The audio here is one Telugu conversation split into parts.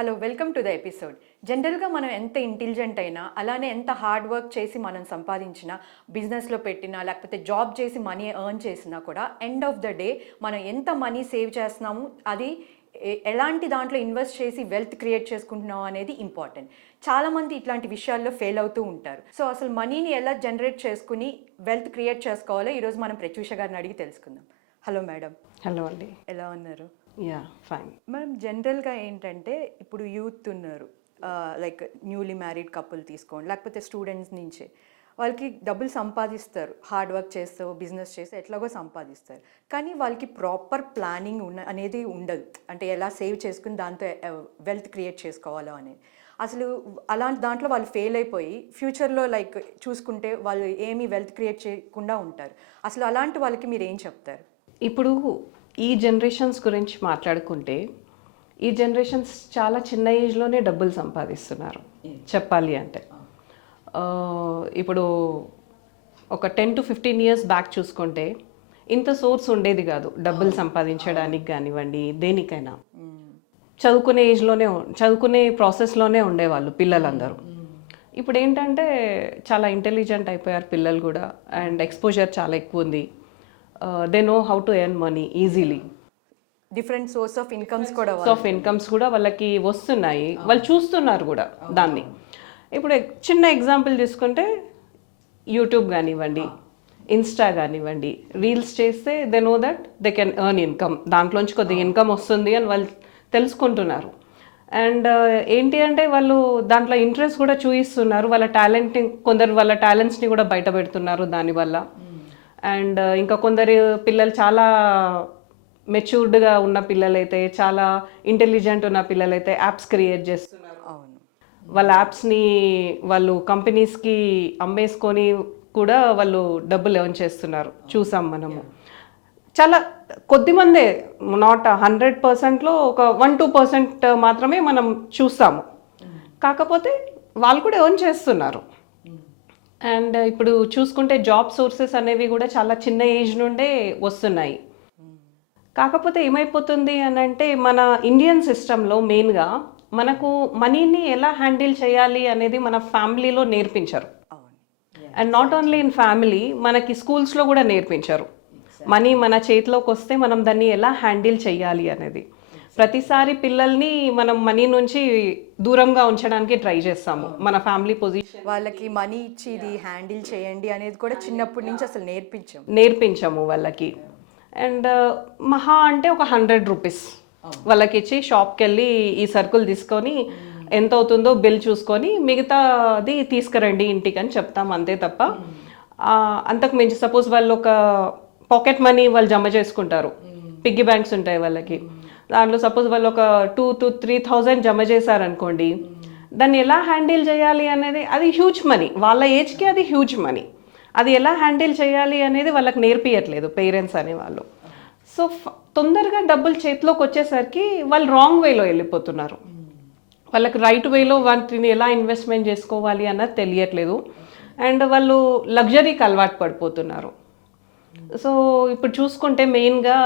Hello welcome to the episode. జనరల్గా మనం ఎంత ఇంటెలిజెంట్ అయినా అలానే ఎంత హార్డ్ వర్క్ చేసి మనం సంపాదించినా బిజినెస్లో పెట్టినా లేకపోతే జాబ్ చేసి మనీ ఎర్న్ చేసినా కూడా ఎండ్ ఆఫ్ ద డే మనం ఎంత మనీ సేవ్ చేస్తున్నాము అది ఎలాంటి దాంట్లో ఇన్వెస్ట్ చేసి వెల్త్ క్రియేట్ చేసుకుంటున్నాం అనేది ఇంపార్టెంట్. చాలామంది ఇట్లాంటి విషయాల్లో ఫెయిల్ అవుతూ ఉంటారు. సో అసలు మనీని ఎలా జనరేట్ చేసుకుని వెల్త్ క్రియేట్ చేసుకోవాలో ఈరోజు మనం ప్రత్యూష గారిని అడిగి తెలుసుకుందాం. Hello madam. హలో అండి. ఎలా ఉన్నారు? Yeah fine. మనం జనరల్గా ఏంటంటే ఇప్పుడు యూత్ ఉన్నారు, లైక్ న్యూలీ మ్యారీడ్ కపుల్ తీసుకోండి లేకపోతే స్టూడెంట్స్ నుంచే వాళ్ళకి డబ్బులు సంపాదిస్తారు, హార్డ్ వర్క్ చేస్తూ బిజినెస్ చేస్తూ ఎట్లాగో సంపాదిస్తారు. కానీ వాళ్ళకి ప్రాపర్ ప్లానింగ్ అనేది ఉండదు. అంటే ఎలా సేవ్ చేసుకుని దాంతో వెల్త్ క్రియేట్ చేసుకోవాలో అనేది అసలు అలాంటి దాంట్లో వాళ్ళు ఫెయిల్ అయిపోయి ఫ్యూచర్లో లైక్ చూసుకుంటే వాళ్ళు ఏమీ వెల్త్ క్రియేట్ చేయకుండా ఉంటారు. అసలు అలాంటి వాళ్ళకి మీరు ఏం చెప్తారు? ఇప్పుడు ఈ జనరేషన్స్ గురించి మాట్లాడుకుంటే ఈ జనరేషన్స్ చాలా చిన్న ఏజ్లోనే డబ్బులు సంపాదిస్తున్నారు చెప్పాలి అంటే. ఇప్పుడు ఒక 10 to 15 years బ్యాక్ చూసుకుంటే ఇంత సోర్స్ ఉండేది కాదు డబ్బులు సంపాదించడానికి కానివ్వండి దేనికైనా. చదువుకునే ఏజ్లోనే చదువుకునే ప్రాసెస్లోనే ఉండేవాళ్ళు పిల్లలందరూ. ఇప్పుడు ఏంటంటే చాలా ఇంటెలిజెంట్ అయిపోయారు పిల్లలు కూడా, అండ్ ఎక్స్పోజర్ చాలా ఎక్కువ ఉంది. They know how to earn money easily. Different source of incomes కూడా వాళ్ళకి వస్తున్నాయి, వాళ్ళు చూస్తున్నారు కూడా దాన్ని. ఇప్పుడు చిన్న ఎగ్జాంపుల్ తీసుకుంటే యూట్యూబ్ కానివ్వండి, ఇన్స్టా కానివ్వండి, రీల్స్ చేస్తే they know that they can earn income, దాంట్లోంచి కొద్దిగా ఇన్కమ్ వస్తుంది అని వాళ్ళు తెలుసుకుంటున్నారు. అండ్ ఏంటి అంటే వాళ్ళు దాంట్లో ఇంట్రెస్ట్ కూడా చూపిస్తున్నారు, వాళ్ళ కొందరు వాళ్ళ టాలెంట్స్ని కూడా బయట పెడుతున్నారు దానివల్ల. అండ్ ఇంకా కొందరు పిల్లలు చాలా మెచ్యూర్డ్గా ఉన్న పిల్లలైతే, చాలా ఇంటెలిజెంట్ ఉన్న పిల్లలైతే యాప్స్ క్రియేట్ చేస్తున్నారు. వాళ్ళ యాప్స్ని వాళ్ళు కంపెనీస్కి అమ్మేసుకొని కూడా వాళ్ళు డబ్బులు ఎర్న్ చేస్తున్నారు, చూసాం మనము. చాలా కొద్దిమందే, నాట్ 100%లో ఒక 1-2% మాత్రమే మనం చూస్తాము. కాకపోతే వాళ్ళు కూడా ఎర్న్ చేస్తున్నారు. అండ్ ఇప్పుడు చూసుకుంటే జాబ్ సోర్సెస్ అనేవి కూడా చాలా చిన్న ఏజ్ నుండే వస్తున్నాయి. కాకపోతే ఏమైపోతుంది అని అంటే మన ఇండియన్ సిస్టంలో మెయిన్గా మనకు మనీని ఎలా హ్యాండిల్ చేయాలి అనేది మన ఫ్యామిలీలో నేర్పించరు. And not only in family, మనకి స్కూల్స్లో కూడా నేర్పించరు. మనీ మన చేతిలోకి వస్తే మనం దాన్ని ఎలా హ్యాండిల్ చేయాలి అనేది. ప్రతిసారి పిల్లల్ని మనం మనీ నుంచి దూరంగా ఉంచడానికి ట్రై చేస్తాము. మన ఫ్యామిలీ పొజిషన్ వాళ్ళకి మనీ ఇచ్చి ఇది హ్యాండిల్ చేయండి అనేది కూడా చిన్నప్పటి నుంచి అసలు నేర్పించము వాళ్ళకి. అండ్ మహా అంటే ఒక 100 రూపీస్ వాళ్ళకి ఇచ్చి షాప్కి వెళ్ళి ఈ సరుకులు తీసుకొని ఎంత అవుతుందో బిల్ చూసుకొని మిగతాది తీసుకురండి ఇంటికి అని చెప్తాం, అంతే తప్ప అంతకు మించి సపోజ్ వాళ్ళు ఒక పాకెట్ మనీ వాళ్ళు జమ చేసుకుంటారు, పిగ్గీ బ్యాంక్స్ ఉంటాయి వాళ్ళకి. దాంట్లో సపోజ్ వాళ్ళు ఒక 2,000 to 3,000 జమ చేశారనుకోండి, దాన్ని ఎలా హ్యాండిల్ చేయాలి అనేది అది హ్యూజ్ మనీ, వాళ్ళ ఏజ్కి అది హ్యూజ్ మనీ. అది ఎలా హ్యాండిల్ చేయాలి అనేది వాళ్ళకి నేర్పియట్లేదు పేరెంట్స్ అనేవాళ్ళు. సో తొందరగా డబ్బులు చేతిలోకి వచ్చేసరికి వాళ్ళు రాంగ్ వేలో వెళ్ళిపోతున్నారు. వాళ్ళకి రైట్ వేలో వాటిని ఎలా ఇన్వెస్ట్మెంట్ చేసుకోవాలి అన్నది తెలియట్లేదు. అండ్ వాళ్ళు లగ్జరీకి అలవాటు పడిపోతున్నారు. సో ఇప్పుడు చూసుకుంటే మెయిన్గా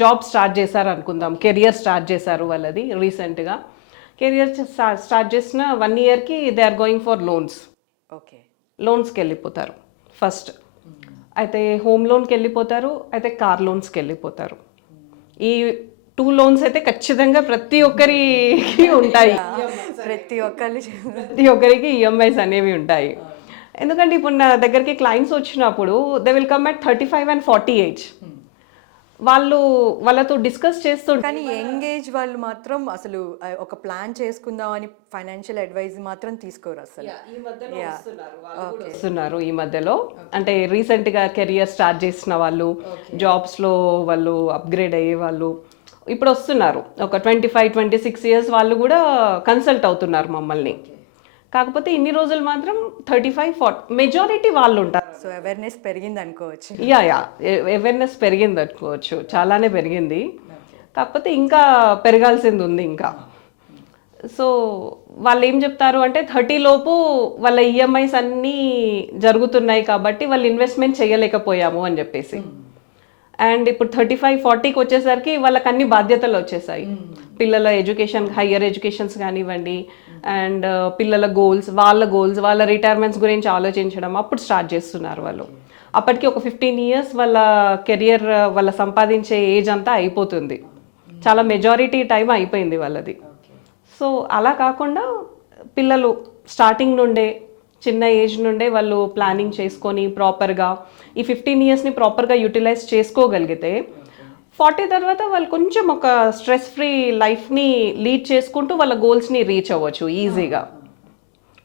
జాబ్ స్టార్ట్ చేశారు అనుకుందాం, కెరియర్ స్టార్ట్ చేశారు వాళ్ళది రీసెంట్గా. కెరియర్ స్టార్ట్ చేసిన 1 yearకి దే ఆర్ గోయింగ్ ఫర్ లోన్స్కి వెళ్ళిపోతారు ఫస్ట్. అయితే హోమ్ లోన్కి వెళ్ళిపోతారు, అయితే కార్ లోన్స్కి వెళ్ళిపోతారు. ఈ 2 లోన్స్ అయితే ఖచ్చితంగా ప్రతి ఒక్కరికి ఉంటాయి, ప్రతి ఒక్కరికి ఈఎంఐస్ అనేవి ఉంటాయి. ఎందుకంటే ఇప్పుడు నా దగ్గరికి క్లయింట్స్ వచ్చినప్పుడు they will come at 35 and 40 age. వాళ్ళతో డిస్కస్ చేస్తుంటే, కానీ యంగ్ వాళ్ళు మాత్రం అసలు ఒక ప్లాన్ చేసుకుందామని ఫైనాన్షియల్ అడ్వైజ్ మాత్రం తీసుకోరు అసలు. వస్తున్నారు ఈ మధ్యలో, అంటే రీసెంట్గా కెరియర్ స్టార్ట్ చేసిన వాళ్ళు, జాబ్స్లో వాళ్ళు అప్గ్రేడ్ అయ్యే వాళ్ళు ఇప్పుడు వస్తున్నారు. ఒక 25-26 years వాళ్ళు కూడా కన్సల్ట్ అవుతున్నారు మమ్మల్ని. కాకపోతే ఇన్ని రోజులు మాత్రం 35-40 మెజారిటీ వాళ్ళు ఉంటారు. సో అవేర్నెస్ పెరిగింది అనుకోవచ్చు. అవేర్నెస్ పెరిగింది అనుకోవచ్చు, చాలానే పెరిగింది. కాకపోతే ఇంకా పెరగాల్సింది ఉంది ఇంకా. సో వాళ్ళు ఏం చెప్తారు అంటే 30 లోపు వాళ్ళ ఈఎంఐస్ అన్నీ జరుగుతున్నాయి కాబట్టి వాళ్ళు ఇన్వెస్ట్మెంట్ చేయలేకపోయాము అని చెప్పేసి. అండ్ ఇప్పుడు 35-40కి వచ్చేసరికి వాళ్ళకి అన్ని బాధ్యతలు వచ్చేసాయి. పిల్లల ఎడ్యుకేషన్, హయ్యర్ ఎడ్యుకేషన్స్ కానివ్వండి, అండ్ పిల్లల గోల్స్, వాళ్ళ రిటైర్మెంట్స్ గురించి ఆలోచించడం అప్పుడు స్టార్ట్ చేస్తున్నారు వాళ్ళు. అప్పటికి ఒక 15 years వాళ్ళ కెరియర్, వాళ్ళ సంపాదించే ఏజ్ అంతా అయిపోతుంది. చాలా మెజారిటీ టైం అయిపోయింది వాళ్ళది. సో అలా కాకుండా పిల్లలు స్టార్టింగ్ నుండే, చిన్న ఏజ్ నుండే వాళ్ళు ప్లానింగ్ చేసుకొని ప్రాపర్గా ఈ 15 yearsని ప్రాపర్గా యూటిలైజ్ చేసుకోగలిగితే 40 తర్వాత వాళ్ళు కొంచెం ఒక స్ట్రెస్ ఫ్రీ లైఫ్ని లీడ్ చేసుకుంటూ వాళ్ళ గోల్స్ని రీచ్ అవ్వచ్చు ఈజీగా.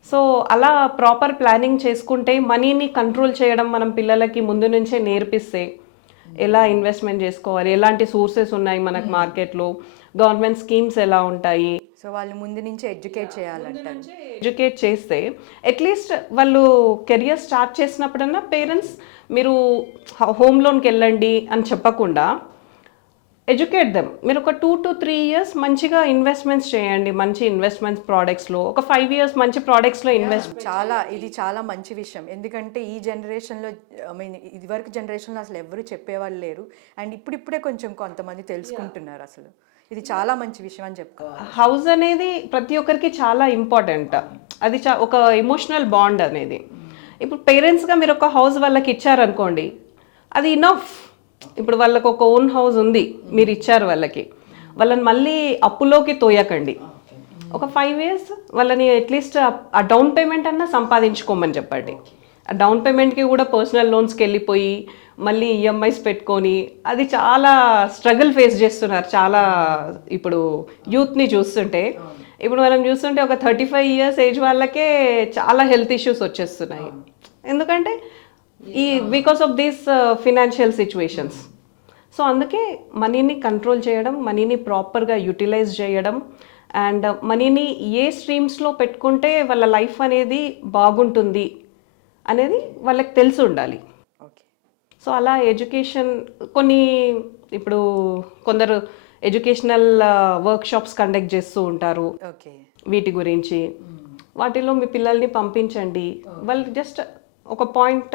సో అలా ప్రాపర్ ప్లానింగ్ చేసుకుంటే మనీని కంట్రోల్ చేయడం మనం పిల్లలకి ముందు నుంచే నేర్పిస్తే, ఎలా ఇన్వెస్ట్మెంట్ చేసుకోవాలి, ఎలాంటి సోర్సెస్ ఉన్నాయి మనకు మార్కెట్లో, గవర్నమెంట్ స్కీమ్స్ ఎలా ఉంటాయి, సో వాళ్ళు ముందు నుంచే ఎడ్యుకేట్ చేయాలంటారు. ఎడ్యుకేట్ చేస్తే అట్లీస్ట్ వాళ్ళు కెరియర్ స్టార్ట్ చేసినప్పుడన్నా పేరెంట్స్ మీరు హోమ్ లోన్కి వెళ్ళండి అని చెప్పకుండా ఎడ్యుకేట్ దెమ్. మీరు ఒక 2 to 3 years మంచిగా ఇన్వెస్ట్మెంట్స్ చేయండి, మంచి ఇన్వెస్ట్మెంట్స్ ప్రోడక్ట్స్లో. ఒక 5 years మంచి ప్రోడక్ట్స్లో ఇన్వెస్ట్. ఇది చాలా మంచి విషయం. ఎందుకంటే ఈ జనరేషన్లో, ఐ మీన్ ఇదివరకు జనరేషన్లో అసలు ఎవరు చెప్పేవాళ్ళు లేరు. అండ్ ఇప్పుడిప్పుడే కొంచెం కొంతమంది తెలుసుకుంటున్నారు. అసలు ఇది చాలా మంచి విషయం అని చెప్పుకోవాలి. హౌస్ అనేది ప్రతి ఒక్కరికి చాలా ఇంపార్టెంట్. అది ఒక ఎమోషనల్ బాండ్ అనేది. ఇప్పుడు పేరెంట్స్గా మీరు ఒక హౌస్ వాళ్ళకి ఇచ్చారనుకోండి, అది ఇనఫ్. ఇప్పుడు వాళ్ళకి ఒక ఓన్ హౌస్ ఉంది, మీరు ఇచ్చారు వాళ్ళకి, వాళ్ళని మళ్ళీ అప్పులోకి తోయకండి. ఒక 5 years వాళ్ళని అట్లీస్ట్ ఆ డౌన్ పేమెంట్ అన్నా సంపాదించుకోమని చెప్పండి. ఆ డౌన్ పేమెంట్కి కూడా పర్సనల్ లోన్స్కి వెళ్ళిపోయి మళ్ళీ ఈఎంఐస్ పెట్టుకొని అది చాలా స్ట్రగుల్ ఫేస్ చేస్తున్నారు చాలా. ఇప్పుడు యూత్ని చూస్తుంటే, ఇప్పుడు మనం చూస్తుంటే ఒక 35 years ఏజ్ వాళ్ళకే చాలా హెల్త్ ఇష్యూస్ వచ్చేస్తున్నాయి. ఎందుకంటే because of these financial situations. So అందుకే మనీని కంట్రోల్ చేయడం, మనీని ప్రాపర్గా యూటిలైజ్ చేయడం, అండ్ మనీని ఏ స్ట్రీమ్స్లో పెట్టుకుంటే వాళ్ళ లైఫ్ అనేది బాగుంటుంది అనేది వాళ్ళకి తెలిసి ఉండాలి. సో అలా ఎడ్యుకేషన్ ఇప్పుడు కొందరు ఎడ్యుకేషనల్ వర్క్షాప్స్ కండక్ట్ చేస్తూ ఉంటారు వీటి గురించి. వాటిలో మీ పిల్లల్ని పంపించండి, వాళ్ళు జస్ట్ ఒక పాయింట్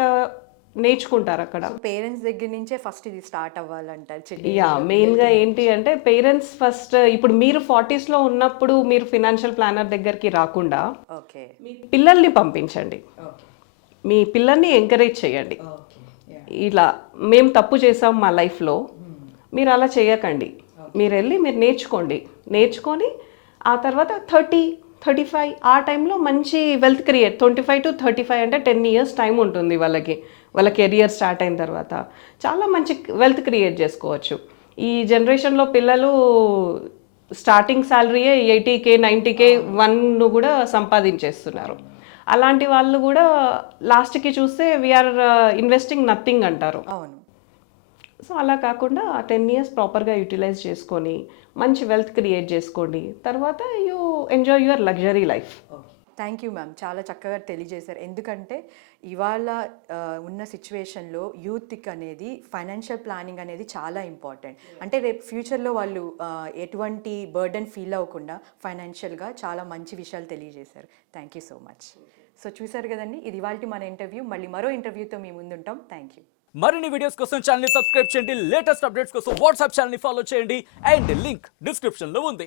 నేర్చుకుంటారు అక్కడ. పేరెంట్స్ దగ్గర నుంచే ఫస్ట్ ఇది స్టార్ట్ అవ్వాలంటారు. మెయిన్గా ఏంటి అంటే పేరెంట్స్ ఫస్ట్. ఇప్పుడు మీరు 40sలో ఉన్నప్పుడు మీరు ఫినాన్షియల్ ప్లానర్ దగ్గరికి రాకుండా మీ పిల్లల్ని పంపించండి, మీ పిల్లల్ని ఎంకరేజ్ చేయండి. ఇలా మేము తప్పు చేసాం మా లైఫ్లో, మీరు అలా చేయకండి, మీరు వెళ్ళి మీరు నేర్చుకొని ఆ తర్వాత 30-35 ఆ టైంలో మంచి వెల్త్ క్రియేట్. 25 to 35 అంటే 10 years టైం ఉంటుంది వాళ్ళకి. వాళ్ళ కెరియర్ స్టార్ట్ అయిన తర్వాత చాలా మంచి వెల్త్ క్రియేట్ చేసుకోవచ్చు. ఈ జనరేషన్లో పిల్లలు స్టార్టింగ్ శాలరీయే 80K 90K 1 కూడా సంపాదించేస్తున్నారు. అలాంటి వాళ్ళు కూడా లాస్ట్కి చూస్తే వీఆర్ ఇన్వెస్టింగ్ నథింగ్ అంటారు. సో అలా కాకుండా 10 years ప్రాపర్గా యూటిలైజ్ చేసుకొని మంచి వెల్త్ క్రియేట్ చేసుకోండి. తర్వాత you enjoy your luxury life. Thank you ma'am, చాలా చక్కగా తెలియజేశారు. ఎందుకంటే ఇవాళ ఉన్న సిచ్యువేషన్లో యూత్కి అనేది ఫైనాన్షియల్ ప్లానింగ్ అనేది చాలా ఇంపార్టెంట్. అంటే రేపు ఫ్యూచర్లో వాళ్ళు ఎటువంటి బర్డెన్ ఫీల్ అవ్వకుండా ఫైనాన్షియల్గా చాలా మంచి విషయాలు తెలియజేశారు. Thank you so much. So చూసారు కదండి, ఇది ఇవాల్టి మన ఇంటర్వ్యూ. మళ్ళీ మరో ఇంటర్వ్యూతో మీ ముందుంటాం. Thank you. మరిన్ని వీడియోస్ కోసం ఛానల్ ని సబ్స్క్రైబ్ చేయండి, లేటెస్ట్ అప్డేట్స్ కోసం వాట్సాప్ ఛానల్ ని ఫాలో చేయండి, అండ్ లింక్ డిస్క్రిప్షన్ లో ఉంది.